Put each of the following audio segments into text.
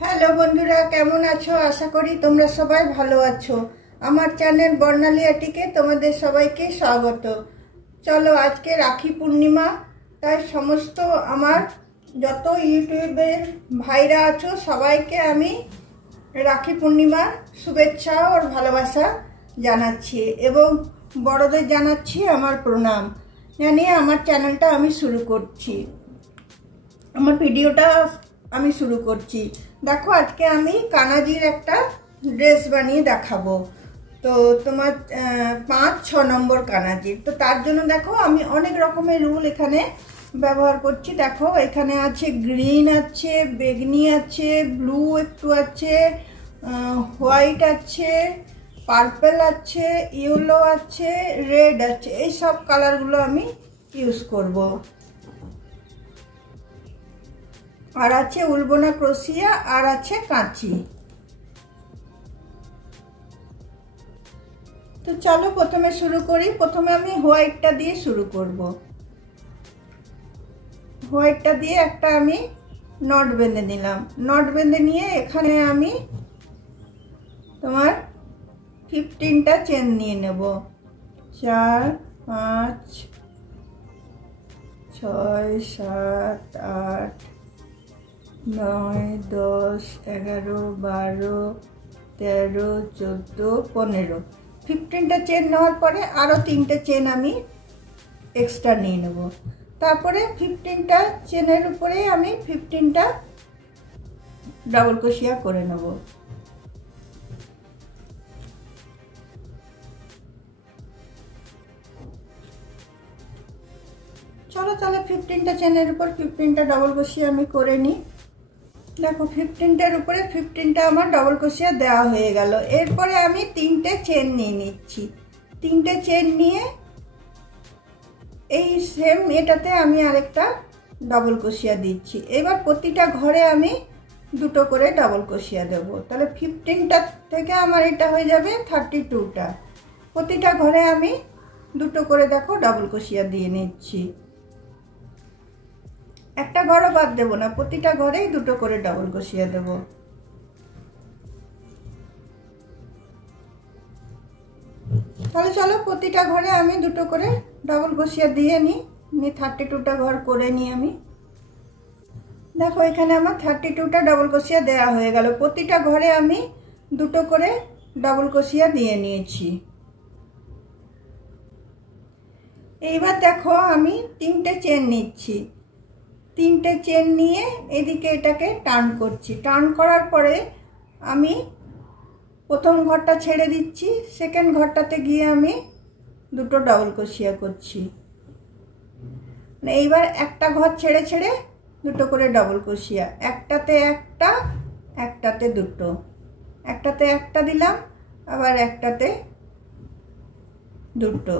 Hello বন্ধুরা, কেমন আছো? আশা করি তোমরা সবাই ভালো আছো। আমার চ্যানেল বর্ণালী আটিকে তোমাদের সবাইকে স্বাগত। চলো, আজকে রাখি পূর্ণিমা, তাই সমস্ত আমার যত ইউটিউবের ভাইরা আছো সবাইকে আমি রাখি পূর্ণিমার শুভেচ্ছা ও ভালোবাসা জানাচ্ছি এবং বড়দের জানাচ্ছি আমার প্রণাম জানিয়ে আমার চ্যানেলটা আমি শুরু করছি, আমার ভিডিওটা আমি শুরু করছি। দেখো, আজকে আমি কানাজির একটা ড্রেস বানিয়ে দেখাবো। তো তোমার 5-6 নম্বর কানাজির। তো তার জন্য দেখো আমি অনেক রকমের রুল এখানে ব্যবহার করছি। দেখো, এখানে আছে গ্রিন, আছে বেগনি, আছে ব্লু, একটু আছে হোয়াইট, আছে পার্পল, আছে ইয়েলো, আছে রেড, আছে এই সব কালারগুলো আমি ইউজ করব। আর আছে উলবোনা ক্রোশিয়া, আর আছে কাঁচি। তো চলো প্রথমে শুরু করি। প্রথমে আমি হোয়াইটটা দিয়ে শুরু করব। হোয়াইটটা দিয়ে একটা আমি নট বেঁধে নিলাম। নট বেঁধে নিয়ে এখানে আমি তোমার 15টা চেন নিয়ে নেব। 4, 5, 6, 7, 8, 9, 10, 11, 12, 13, 14, 15। 15টা চেন নেওয়ার পরে আরও 3টে চেন আমি এক্সট্রা নিয়ে নেব। তারপরে 15টা চেনের উপরে আমি 15টা ডাবল ক্রোশিয়া করে নেব। চলো তাহলে 15টা চেনের উপর 15টা ডাবল ক্রোশিয়া আমি করে নিই। দেখো, 15টার উপরে 15টা আমার ডাবল ক্রোশিয়া দেওয়া হয়ে গেল। এরপরে আমি 3টে চেন নিয়ে নিচ্ছি। 3টে চেন নিয়ে এই সেম এটাতে আমি আরেকটা ডাবল ক্রোশিয়া দিচ্ছি। এবার প্রতিটা ঘরে আমি 2টো করে ডাবল ক্রোশিয়া দেব। তাহলে 15টা থেকে আমার এটা হয়ে যাবে 32টা। প্রতিটা ঘরে আমি 2টো করে দেখো ডাবল ক্রোশিয়া দিয়ে নিচ্ছি। একটা ঘরও বাদ দেব না, প্রতিটা ঘরেই 2টো করে ডাবল ক্রোশিয়া দেব। তাহলে চলো প্রতিটা ঘরে আমি 2টো করে ডাবল ক্রোশিয়া দিয়ে নিই। 32টা ঘর করে নিই আমি। দেখো, এখানে আমার 32টা ডাবল ক্রোশিয়া দেওয়া হয়ে গেল। প্রতিটা ঘরে আমি 2টো করে ডাবল ক্রোশিয়া দিয়ে নিয়েছি। এইবার দেখো আমি 3টে চেন নিচ্ছি। 3টে চেন নিয়ে এদিকে এটাকে টার্ন করছি। টার্ন করার পরে আমি প্রথম ঘরটা ছেড়ে দিচ্ছি, সেকেন্ড ঘরটাতে গিয়ে আমি 2টো ডাবল ক্রোশিয়া করছি। এইবার একটা ঘর ছেড়ে ছেড়ে 2টো করে ডাবল ক্রোশিয়া। একটাতে একটা, একটাতে 2টো, একটাতে একটা দিলাম, আবার একটাতে 2টো।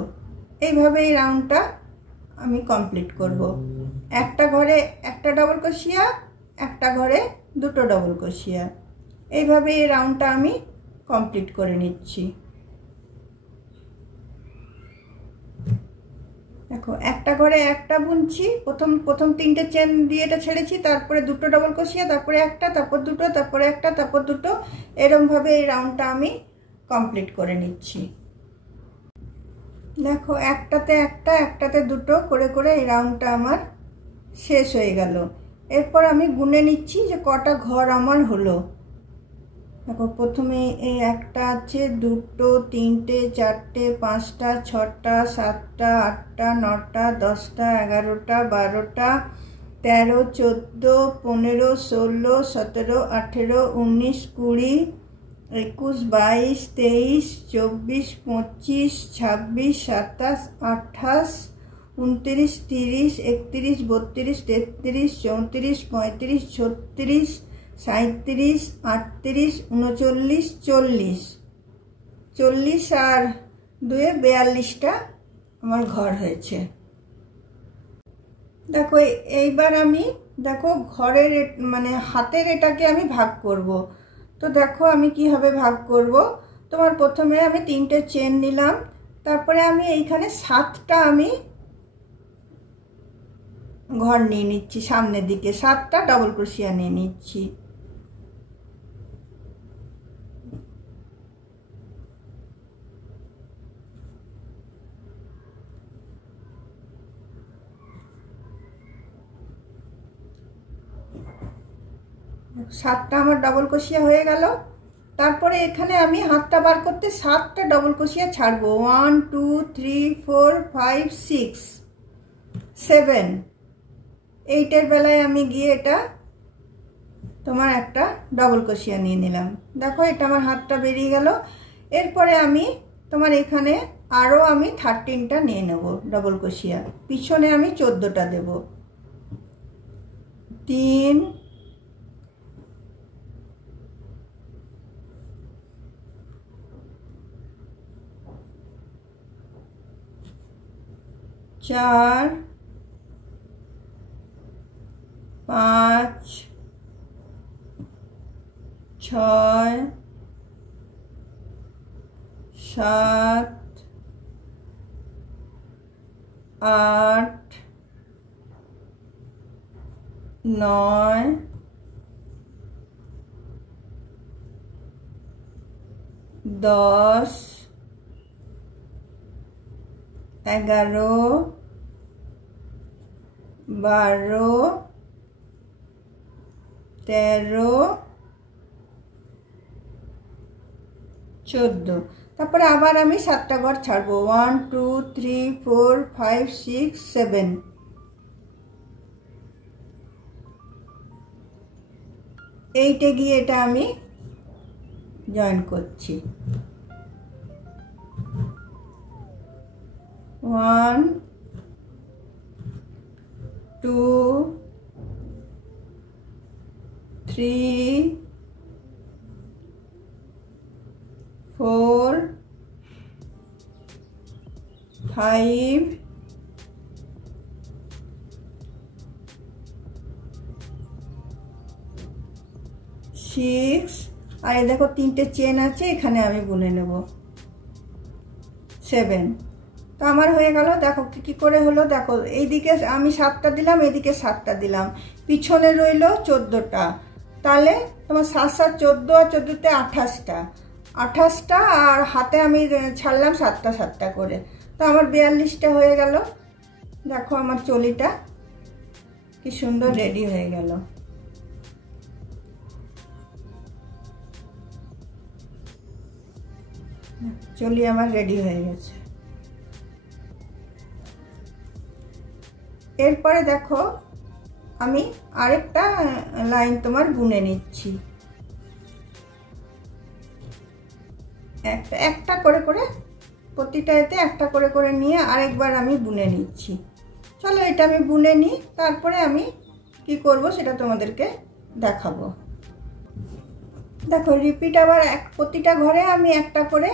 এইভাবে এই রাউন্ডটা আমি কমপ্লিট করব। একটা ঘরে একটা ডাবল ক্রোশিয়া, একটা ঘরে 2টো ডাবল ক্রোশিয়া। এইভাবে এই রাউন্ডটা আমি কমপ্লিট করে নিচ্ছি। দেখো, একটা ঘরে একটা বুনছি, প্রথম 3টে চেন দিয়ে এটা ছেড়েছি, তারপরে 2টো ডাবল ক্রোশিয়া, তারপরে একটা, তারপর 2টো, তারপরে একটা, তারপর 2টো। এরকমভাবে এই রাউন্ডটা আমি কমপ্লিট করে নিচ্ছি। দেখো, একটাতে একটা, একটাতে 2টো করে করে এই রাউন্ডটা আমার শেষ হয়ে গেল। এরপর আমি গুনে নিচ্ছি যে কটা ঘর আমার হলো। দেখো, প্রথমে এই একটা আছে, 2টো, 3টে, 4টে, 5টা, 6টা, 7টা, 8টা, 9টা, 10টা, 11টা, 12টা, 13, 14, 15, 16, 17, 18, 19, 20, 21, 22, 23, 24, 25, 26, 27, 28, 29, 30, 31, 32, 33, 34, 35, 36, 37, 38, 39, 40, 40 আর 2 42টা আমার ঘর হয়েছে। দেখো, এইবার আমি দেখো ঘরের মানে হাতের এটাকে আমি ভাগ করব। তো দেখো আমি কিভাবে ভাগ করব। তোমার প্রথমে আমি 3টে চেন নিলাম, তারপরে আমি এইখানে 7টা আমি ঘর নিয়ে নিচ্ছি। সামনের দিকে 7টা ডাবল ক্রোশিয়া নিয়ে নিচ্ছি। 7টা আমার ডবল ক্রোশিয়া হয়ে গেল। তারপরে এখানে আমি হাতটা বার করতে 7টা ডবল ক্রোশিয়া ছাড়বো। 1 2 3 4 5 6 7, 8এর বেলায় আমি গিয়ে এটা তোমার একটা ডবল ক্রোশিয়া নিয়ে নিলাম। দেখো এটা আমার হাতটা বেরিয়ে গেল। এরপরে আমি তোমার এখানে আরও আমি 13টা নিয়ে নেব ডবল ক্রোশিয়া। পিছনে আমি 14টা দেব। 3 4 5 6 7 8 9 10 11 12 13 14। তারপরে আবার আমি 7টা ঘর ছাড়বো। 1 2 3 4 5 6 7। এইটে গিয়ে এটা আমি জয়েন করছি। 1 2 3 4 5 6। আর এই দেখো 3টে চেন আছে, এখানে আমি বুনে নেব 7। তো আমার হয়ে গেল। দেখো কি করে হলো, দেখো এইদিকে আমি 7টা দিলাম, এইদিকে 7টা দিলাম, পিছনে রইল 14টা। তাহলে তোমার 7 7 14 আর 14তে 28টা, 28টা আর হাতে আমি ছাড়লাম 7টা 7টা করে। তো আমার 42টা হয়ে গেল। দেখো আমার চলিটা কি সুন্দর রেডি হয়ে গেল। চলি আমার রেডি হয়ে গেছে। এরপরে দেখো আমি আরেকটা লাইন তোমার বুনে নিচ্ছি। একটা করে করে প্রতিটা এতে একটা করে করে নিয়ে আরেকবার আমি বুনে নিচ্ছি। চলো এটা আমি বুনে নিই, তারপরে আমি কি করব সেটা তোমাদেরকে দেখাবো। দেখো রিপিট আবার প্রতিটা ঘরে আমি একটা করে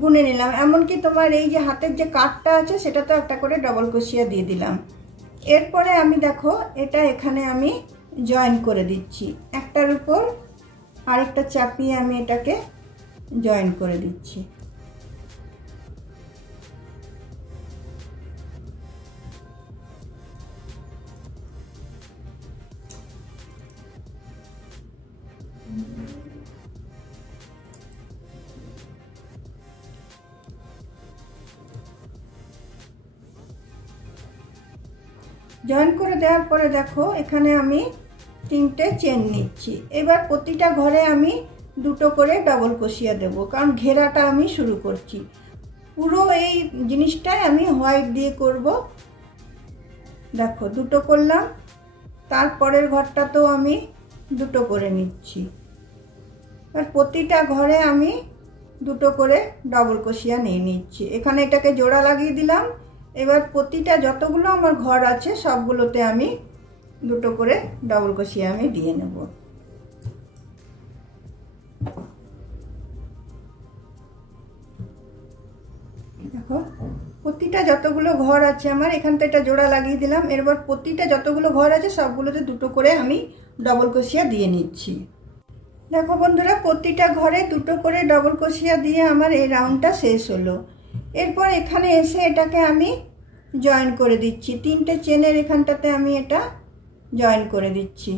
বুনে নিলাম। এমনকি তোমার এই যে হাতের যে কাটটা আছে সেটাতেও একটা করে ডবল ক্রোশিয়া দিয়ে দিলাম। এরপরে আমি দেখো এটা এখানে আমি জয়েন করে দিচ্ছি। একটার উপর আরেকটা চাপিয়ে আমি এটাকে জয়েন করে দিচ্ছি। জয়েন করে দেওয়ার পরে দেখো এখানে আমি 3টে চেন নিচ্ছি। এবার প্রতিটা ঘরে আমি 2টো করে ডবল ক্রোশিয়া দেব, কারণ ঘেরাটা আমি শুরু করছি। পুরো এই জিনিসটাই আমি হোয়াইট দিয়ে করব। দেখো 2টো করলাম, তারপরের ঘরটাতেও আমি 2টো করে নিচ্ছি। আর প্রতিটা ঘরে আমি 2টো করে ডবল ক্রোশিয়া নিয়ে নিচ্ছি। এখানে এটাকে জোড়া লাগিয়ে দিলাম। এবার প্রতিটা যতগুলো আমার ঘর আছে সবগুলোতে আমি 2টো করে ডবল ক্রোশিয়া আমি দিয়ে নেব। দেখো প্রতিটা যতগুলো ঘর আছে আমার, এখান থেকে এটা জোড়া লাগিয়ে দিলাম। এরপর প্রতিটা যতগুলো ঘর আছে সবগুলোতে 2টো করে আমি ডবল ক্রোশিয়া দিয়ে নিচ্ছি। দেখো বন্ধুরা প্রতিটা ঘরে 2টো করে ডবল ক্রোশিয়া দিয়ে আমার এই রাউন্ডটা শেষ হলো। এরপর এখানে এসে এটাকে আমি জয়েন করে দিচ্ছি। 3টে চেনের এখানটাতে আমি এটা জয়েন করে দিচ্ছি।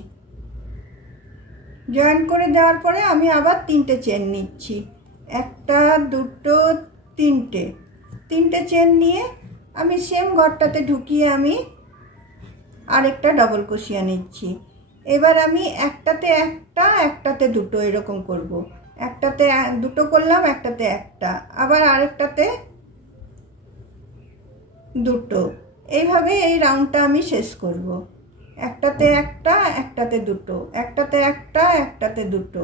জয়েন করে দেওয়ার পরে আমি আবার 3টে চেন নিচ্ছি। 1টা 2টো 3টে চেন নিয়ে আমি সেম ঘরটাতে ঢুকিয়ে আমি আরেকটা ডবল ক্রোশিয়া নিচ্ছি। এবার আমি একটাতে একটা একটাতে দুটো এরকম করব। একটাতে দুটো করলাম, একটাতে একটা, আবার আরেকটাতে দুটো, এইভাবে এই রাউন্ডটা আমি শেষ করব। একটাতে একটা একটাতে দুটো, একটাতে একটা একটাতে দুটো,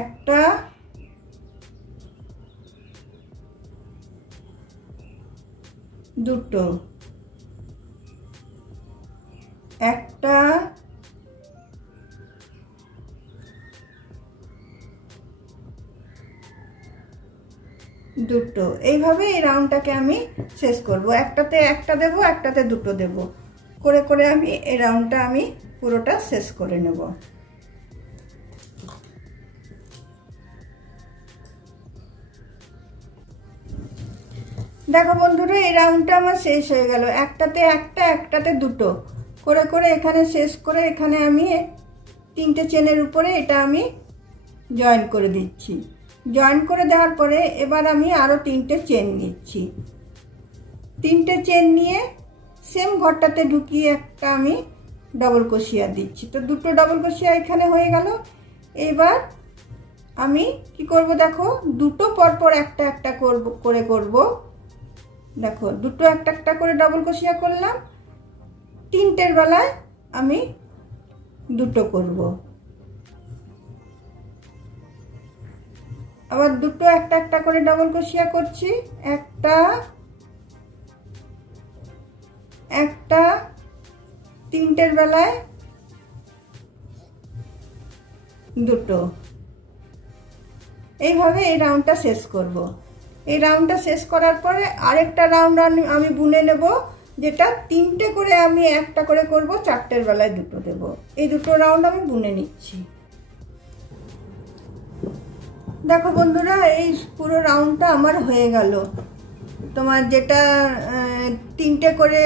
একটা দুটো, একটা দুটো, এইভাবে এই রাউন্ডটাকে আমি শেষ করব। একটাতে একটা দেব, একটাতে দুটো দেব, করে করে আমি এই রাউন্ডটা আমি পুরোটা শেষ করে নেব। দেখো বন্ধুরা, এই রাউন্ডটা আমার শেষ হয়ে গেল। একটাতে একটা একটাতে দুটো করে করে এখানে শেষ করে এখানে আমি 3টে চেনের উপরে এটা আমি জয়েন করে দিচ্ছি। জয়েন করে দেওয়ার পরে এবার আমি আরও 3টে চেন নিচ্ছি। 3টে চেন নিয়ে সেম ঘরটাতে ঢুকিয়ে একটা আমি ডবল ক্রোশিয়া দিচ্ছি। তো দুটো ডবল ক্রোশিয়া এখানে হয়ে গেল। এবার আমি কি করব, দেখো দুটো পরপর একটা একটা করব। দেখো দুটো একটা একটা করে ডবল ক্রোশিয়া করলাম, 3টের বেলায় আমি দুটো করব। আবার দুটো একটা একটা করে ডবল ক্রোশিয়া করছি, একটা একটা, 3টের বেলায় দুটো, এইভাবে এই রাউন্ডটা শেষ করব। এই রাউন্ডটা শেষ করার পরে আরেকটা রাউন্ড আমি বুনে নেব, যেটা 3টে করে আমি একটা করে করব, 4টের বেলায় দুটো দেব। এই দুটো রাউন্ড আমি বুনে নিচ্ছি। দেখো বন্ধুরা, এই পুরো রাউন্ডটা আমার হয়ে গেল। তোমার যেটা 3টে করে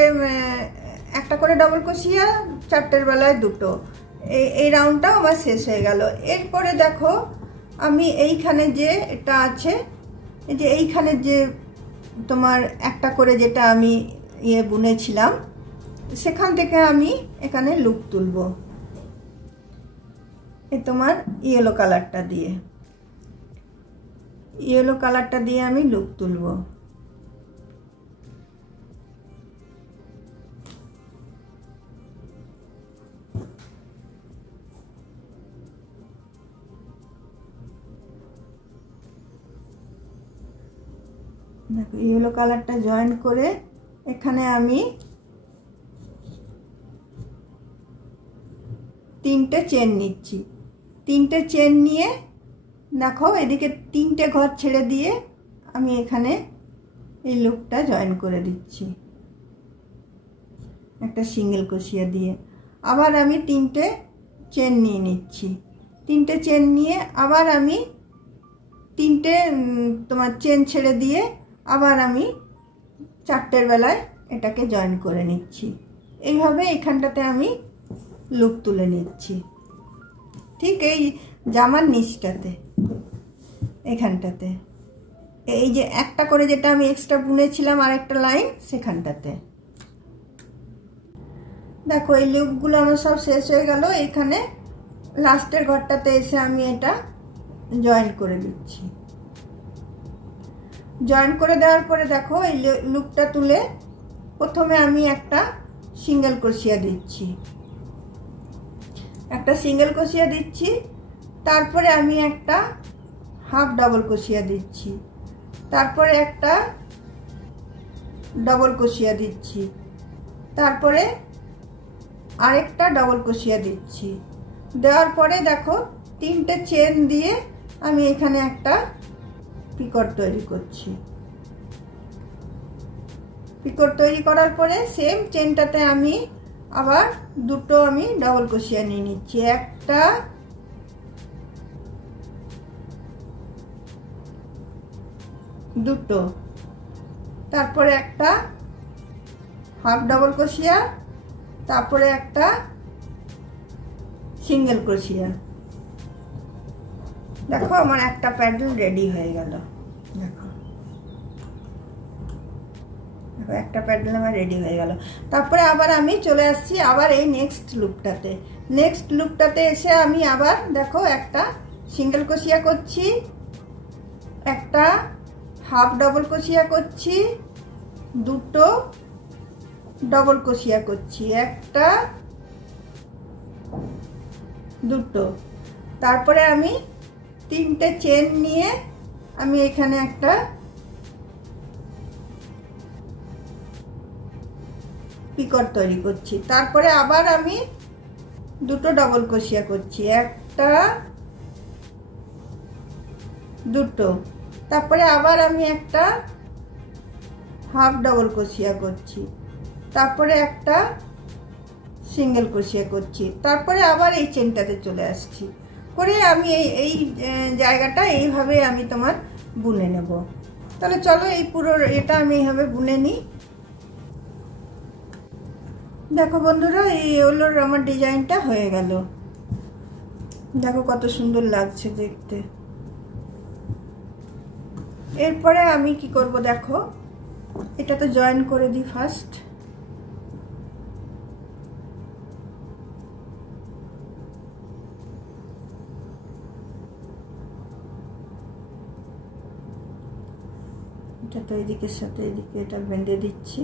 একটা করে ডবল ক্রোশিয়া, 4টের বেলায় দুটো, এই রাউন্ডটাও আমার শেষ হয়ে গেল। এরপরে দেখো আমি এইখানে যে এটা আছে, এই যে এইখানে যে তোমার একটা করে যেটা আমি বুনেছিলাম, সেখান থেকে আমি এখানে লুপ তুলব। তোমার ইয়েলো কালারটা দিয়ে, ইয়েলো কালারটা দিয়ে আমি লুপ তুলব। দেখো ইয়েলো কালারটা জয়েন করে এখানে আমি 3টে চেন নিচ্ছি। 3টে চেন নিয়ে দেখো এদিকে 3টে ঘর ছেড়ে দিয়ে আমি এখানে এই লুপটা জয়েন করে দিচ্ছি একটা সিঙ্গেল ক্রোশিয়া দিয়ে। আবার আমি 3টে চেন নিয়ে নিচ্ছি। 3টে চেন নিয়ে আবার আমি 3টে তোমার চেন ছেড়ে দিয়ে আবার আমি 4টের বেলায় এটাকে জয়েন করে নিচ্ছি। এইভাবে এখানটাতে আমি লুপ তুলে নিচ্ছি, ঠিক এই জামার নিচটাতে, এখানটাতে, এই যে একটা করে যেটা আমি এক্সট্রা বুনেছিলাম আর একটা লাইন, সেখানটাতে। দেখো এই লুপগুলো আমার সব শেষ হয়ে গেল। এখানে লাস্টের ঘরটাতে এসে আমি এটা জয়েন করে দিচ্ছি। জয়েন করে দেওয়ার পরে দেখো এই লুপটা তুলে প্রথমে আমি একটা সিঙ্গেল ক্রোশিয়া দিচ্ছি, একটা সিঙ্গেল ক্রোশিয়া দিচ্ছি, তারপরে আমি একটা হাফ ডাবল ক্রোশিয়া দিচ্ছি, তারপরে একটা ডবল ক্রোশিয়া দিচ্ছি, তারপরে আরেকটা ডবল ক্রোশিয়া দিচ্ছি। দেওয়ার পরে দেখো 3টে চেন দিয়ে আমি এখানে একটা পিকট তৈরি করছি। পিকট তৈরি করার পরে সেম চেনটাতে আমি আবার দুটো আমি ডবল ক্রোশিয়া নিয়ে নিচ্ছি, একটা দুটো, তারপরে একটা হাফ ডাবল ক্রোশিয়া, তারপরে একটা সিঙ্গেল ক্রোশিয়া। দেখো আমার একটা প্যাডেল রেডি হয়ে গেল। দেখো একটা প্যাডেল আমার রেডি হয়ে গেল। তারপরে আবার আমি চলে আসছি আবার এই নেক্সট লুপটাতে এসে আমি আবার দেখো একটা সিঙ্গেল ক্রোশিয়া করছি, একটা হাফ ডবল ক্রোশিয়া করছি, দুটো ডবল ক্রোশিয়া করছি, একটা দুটো, তারপরে আমি তিনটে চেন নিয়ে আমি এখানে একটা পিকট তৈরি করছি। তারপরে আবার আমি দুটো ডবল ক্রোশিয়া করছি, একটা দুটো, তারপরে আবার আমি একটা হাফ ডবল ক্রোশিয়া করছি, তারপরে একটা সিঙ্গেল ক্রোশিয়া করছি, তারপরে আবার এই চেনটাতে চলে আসছি করে আমি এই জায়গাটা এইভাবে আমি তোমার বুনে নেব। তাহলে চলো এই পুরো এটা আমি এইভাবে বুনে নিই। দেখো বন্ধুরা, এই হলো আমার ডিজাইনটা হয়ে গেল। দেখো কত সুন্দর লাগছে দেখতে। এরপরে আমি কি করব দেখো, এটা তো জয়েন করে দিই ফার্স্ট। এটা তো এদিকের সাথে এদিকে এটা বেঁধে দিচ্ছি।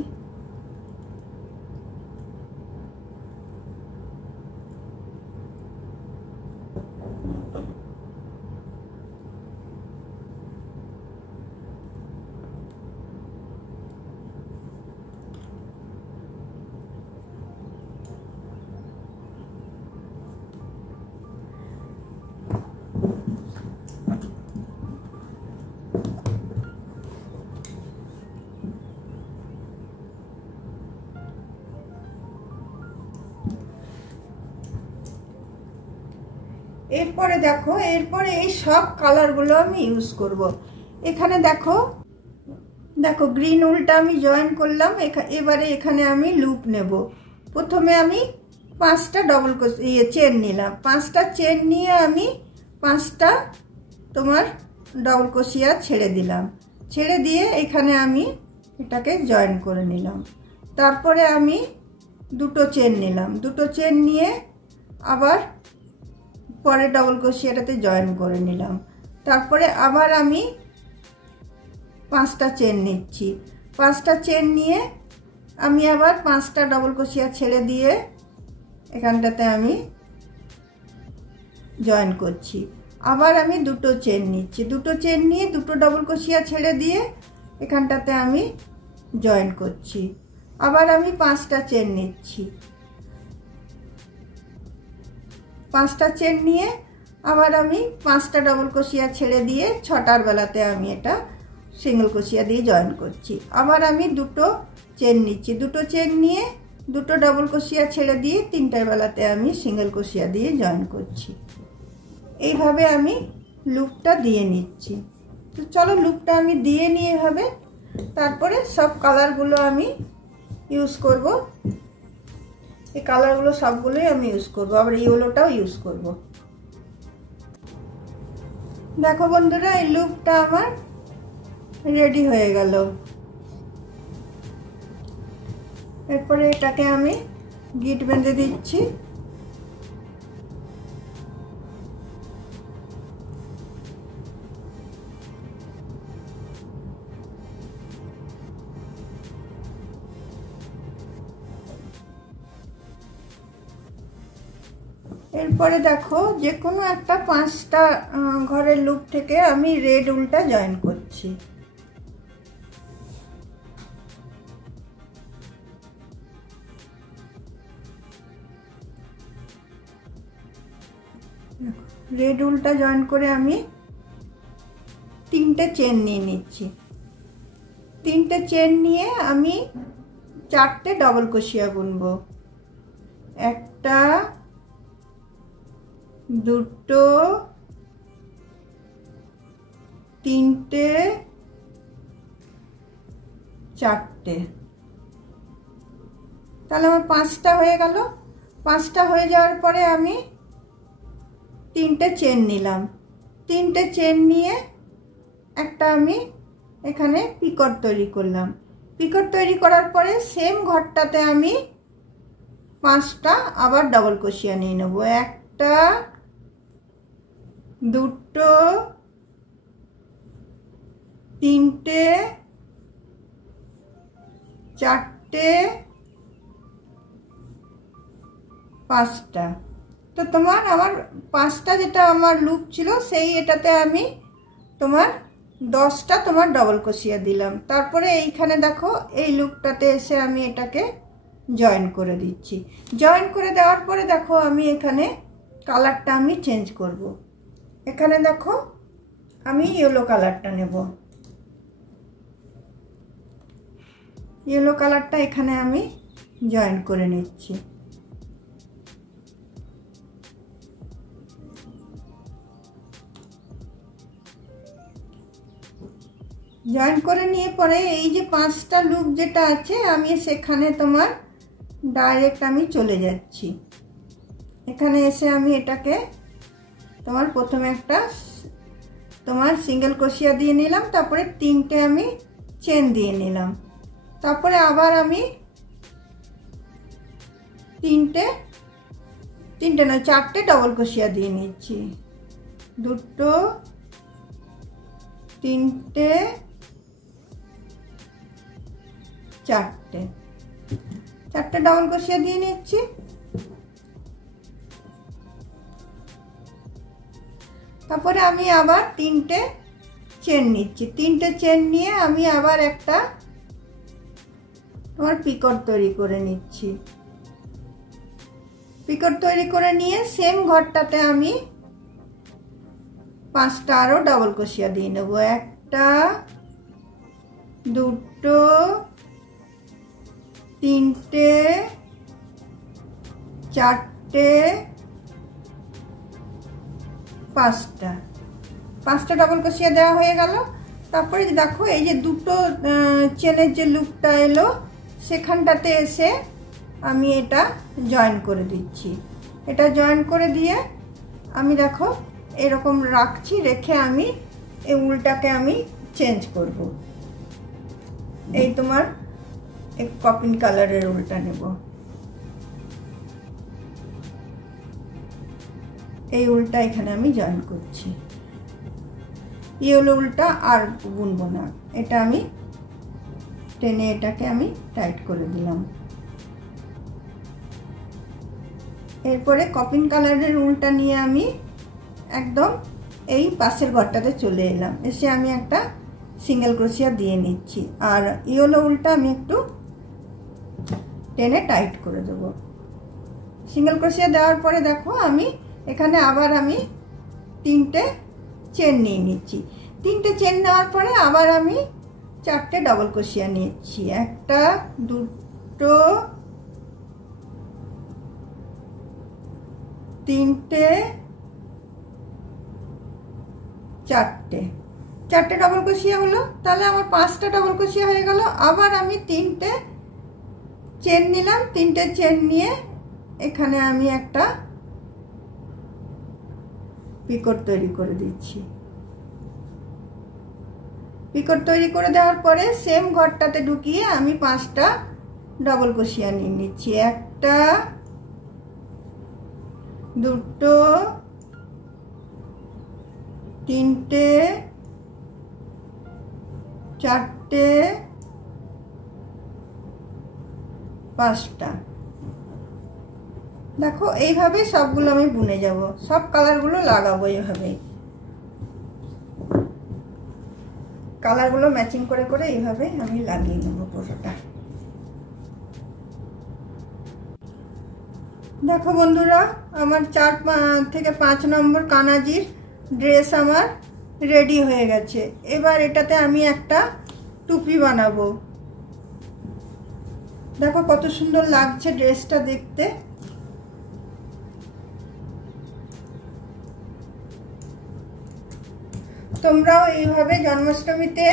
এরপরে দেখো, এরপরে এই সব কালারগুলো আমি ইউজ করব। এখানে দেখো গ্রিন উলটা আমি জয়েন করলাম। এবারে এখানে আমি লুপ নেব। প্রথমে আমি 5টা ডবল চেন নিলাম, 5টা চেন নিয়ে আমি 5টা তোমার ডবল ক্রোশিয়া ছেড়ে দিলাম, ছেড়ে দিয়ে এখানে আমি এটাকে জয়েন করে নিলাম। তারপরে আমি দুটো চেন নিলাম, দুটো চেন নিয়ে আবার পরে ডবল ক্রোশিয়াটাতে জয়েন করে নিলাম। তারপরে আবার আমি 5টা চেন নিচ্ছি, 5টা চেন নিয়ে আমি আবার 5টা ডবল ক্রোশিয়া ছেড়ে দিয়ে এখানটাতে আমি জয়েন করছি। আবার আমি দুটো চেন নিচ্ছি, দুটো চেন নিয়ে দুটো ডবল ক্রোশিয়া ছেড়ে দিয়ে এখানটাতে আমি জয়েন করছি। আবার আমি 5টা চেন নিচ্ছি, 5টা চেন নিয়ে আবার আমি 5টা ডবল ক্রোশিয়া ছেড়ে দিয়ে 6টার বেলাতে আমি এটা সিঙ্গেল ক্রোশিয়া দিয়ে জয়েন করছি। আবার আমি দুটো চেন নিচ্ছি, দুটো চেন নিয়ে দুটো ডবল ক্রোশিয়া ছেড়ে দিয়ে 3টার বেলাতে আমি সিঙ্গেল ক্রোশিয়া দিয়ে জয়েন করছি। এইভাবে আমি লুপটা দিয়ে নিচ্ছি। তো চলো লুপটা আমি দিয়ে নিয়ে এভাবে, তারপরে সব কালারগুলো আমি ইউজ করব। এই কালারগুলো সবগুলোই আমি ইউজ করব, আবার ইয়েলোটাও ইউজ করব। দেখো বন্ধুরা, এই লুপটা আমার রেডি হয়ে গেল। এরপরে এটাকে আমি গিট বেঁধে দিচ্ছি। এরপরে দেখো, যে কোনো একটা 5টা ঘরের লুপ থেকে আমি রেড উলটা জয়েন করছি। রেড উলটা জয়েন করে আমি 3টে চেন নিয়ে নিচ্ছি। 3টে চেন নিয়ে আমি 4টে ডবল ক্রোশিয়া বুনবো, একটা দুটো তিনটে চারটে, তাহলে আমার 5টা হয়ে গেল। 5টা হয়ে যাওয়ার পরে আমি 3টে চেন নিলাম, 3টে চেন নিয়ে একটা আমি এখানে পিকট তৈরি করলাম। পিকট তৈরি করার পরে সেম ঘরটাতে আমি 5টা আবার ডবল ক্রোশিয়া নিয়ে নেব। 1টা 2টো 3টে 4টে 5টা। তো তোমার আমার 5টা যেটা আমার লুপ ছিল সেই এটাতে আমি তোমার 10টা তোমার ডবল ক্রোশিয়া দিলাম। তারপরে এইখানে দেখো এই লুপটাতে এসে আমি এটাকে জয়েন করে দিচ্ছি। জয়েন করে দেওয়ার পরে দেখো আমি এখানে কালারটা আমি চেঞ্জ করব। এখানে দেখো আমি ইয়েলো কালারটা নেব। ইয়েলো কালারটা এখানে আমি জয়েন করে নিচ্ছি। জয়েন করে নিয়ে পরে এই যে 5টা লুপ যেটা আছে আমি সেখানে তোমার ডাইরেক্ট আমি চলে যাচ্ছি। এখানে এসে আমি এটাকে তোমার প্রথমে একটা তোমার সিঙ্গেল ক্রোশিয়া দিয়ে নিলাম, তারপরে 3টে আমি চেন দিয়ে নিলাম, তারপরে আবার আমি 3টে নয় 4টে ডবল ক্রোশিয়া দিয়ে নিচ্ছি। 2টো 3টে 4টে ডবল ক্রোশিয়া দিয়ে নিচ্ছি। তারপরে আমি আবার 3টে চেন নিচ্ছি। 3টে চেন নিয়ে আমি আবার একটা তোমার পিকট তৈরি করে নিচ্ছি। পিকট তৈরি করে নিয়ে সেম ঘরটাতে আমি 5টা আরো ডবল ক্রোশিয়া দিয়ে নেব। 1টা 2টো 3টে 4টে 5টা ডবল ক্রোশিয়া দেওয়া হয়ে গেল। তারপরে দেখো এই যে 2টো চেনের যে লুপটা এলো সেখানটাতে এসে আমি এটা জয়েন করে দিচ্ছি। এটা জয়েন করে দিয়ে আমি দেখো এরকম রাখছি, রেখে আমি এই উলটাকে আমি চেঞ্জ করব। এই তোমার এক কপিন কালারের উলটা নেব। এই উলটা এখানে আমি জয়েন করছি। ইয়েলো উলটা আর বুনবো না, এটা আমি টেনে এটাকে আমি টাইট করে দিলাম। এরপরে কপিন কালারের উলটা নিয়ে আমি একদম এই পাশের ঘরটাতে চলে এলাম। এসে আমি একটা সিঙ্গেল ক্রোশিয়া দিয়ে নিচ্ছি, আর ইয়েলো উলটা আমি একটু টেনে টাইট করে দেব। সিঙ্গেল ক্রোশিয়া দেওয়ার পরে দেখো আমি এখানে আবার আমি 3টে চেন নিয়ে নিচ্ছি। 3টে চেন নেওয়ার পরে আবার আমি 4টে ডবল ক্রোশিয়া নিচ্ছি। 1টা 2টো 3টে 4টে ডবল ক্রোশিয়া হলো। তাহলে আমার 5টা ডবল ক্রোশিয়া হয়ে গেল। আবার আমি 3টে চেন নিলাম। 3টে চেন নিয়ে এখানে আমি একটা পিকট তৈরি করে দিচ্ছি। পিকট তৈরি করে দেওয়ার পরে সেম ঘরটাতে ঢুকিয়ে আমি 5টা ডবল ক্রোশিয়া নিয়ে নিচ্ছি। 1টা 2টো 3টে 4টে 5টা। দেখো এইভাবে সবগুলো আমি বুনে যাব, সব কালারগুলো লাগাবো এইভাবে, কালারগুলো ম্যাচিং করে করে এইভাবে আমি লাগিয়ে নেব পুরোটা। দেখো বন্ধুরা, আমার 4 থেকে 5 নম্বর কানাজির ড্রেস আমার রেডি হয়ে গেছে। এবার এটাতে আমি একটা টুপি বানাবো। দেখো কত সুন্দর লাগছে ড্রেসটা দেখতে। তোমরাও এইভাবে জন্মাষ্টমীতে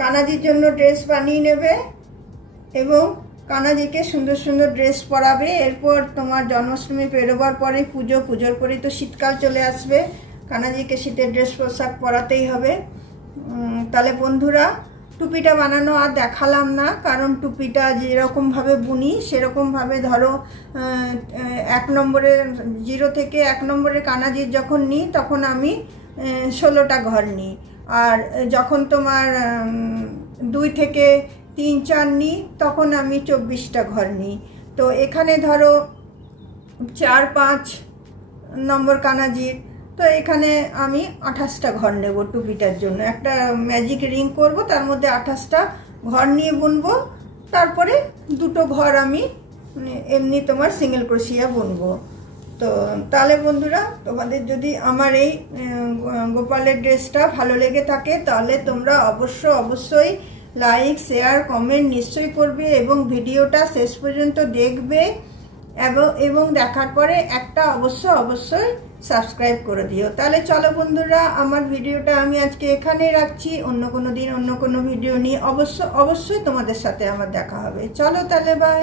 কানাজির জন্য ড্রেস বানিয়ে নেবে এবং কানাজিকে সুন্দর সুন্দর ড্রেস পরাবে। এরপর তোমার জন্মাষ্টমী পেরোবার পরে পুজোর পরেই তো শীতকাল চলে আসবে, কানাজিকে শীতের ড্রেস পোশাক পরাতেই হবে। তাহলে বন্ধুরা টুপিটা বানানো আর দেখালাম না, কারণ টুপিটা যেরকমভাবে বুনি সেরকমভাবে ধরো 1 নম্বরের 0 থেকে 1 নম্বরের কানাজির যখন নিই তখন আমি 16টা ঘর নিই, আর যখন তোমার 2 থেকে 3, 4 নিই তখন আমি 24টা ঘর নিই। তো এখানে ধরো 4, 5 নম্বর কানাজির, তো এখানে আমি 28টা ঘর নেব টুপিটার জন্য। একটা ম্যাজিক রিং করব, তার মধ্যে 28টা ঘর নিয়ে বুনবো, তারপরে 2টো ঘর আমি এমনি তোমার সিঙ্গেল ক্রোশিয়া বুনবো। তো তাহলে বন্ধুরা, তোমাদের যদি আমার এই গোপালের ড্রেসটা ভালো লেগে থাকে তাহলে তোমরা অবশ্যই লাইক, শেয়ার, কমেন্ট নিশ্চয়ই করবে এবং ভিডিওটা শেষ পর্যন্ত দেখবে এবং দেখার পরে একটা অবশ্যই সাবস্ক্রাইব করে দিও। তাহলে চলো বন্ধুরা, আমার ভিডিওটা আমি আজকে এখানেই রাখছি। অন্য কোনো দিন অন্য কোনো ভিডিও নিয়ে অবশ্যই তোমাদের সাথে আমার দেখা হবে। চলো তাহলে, বাই।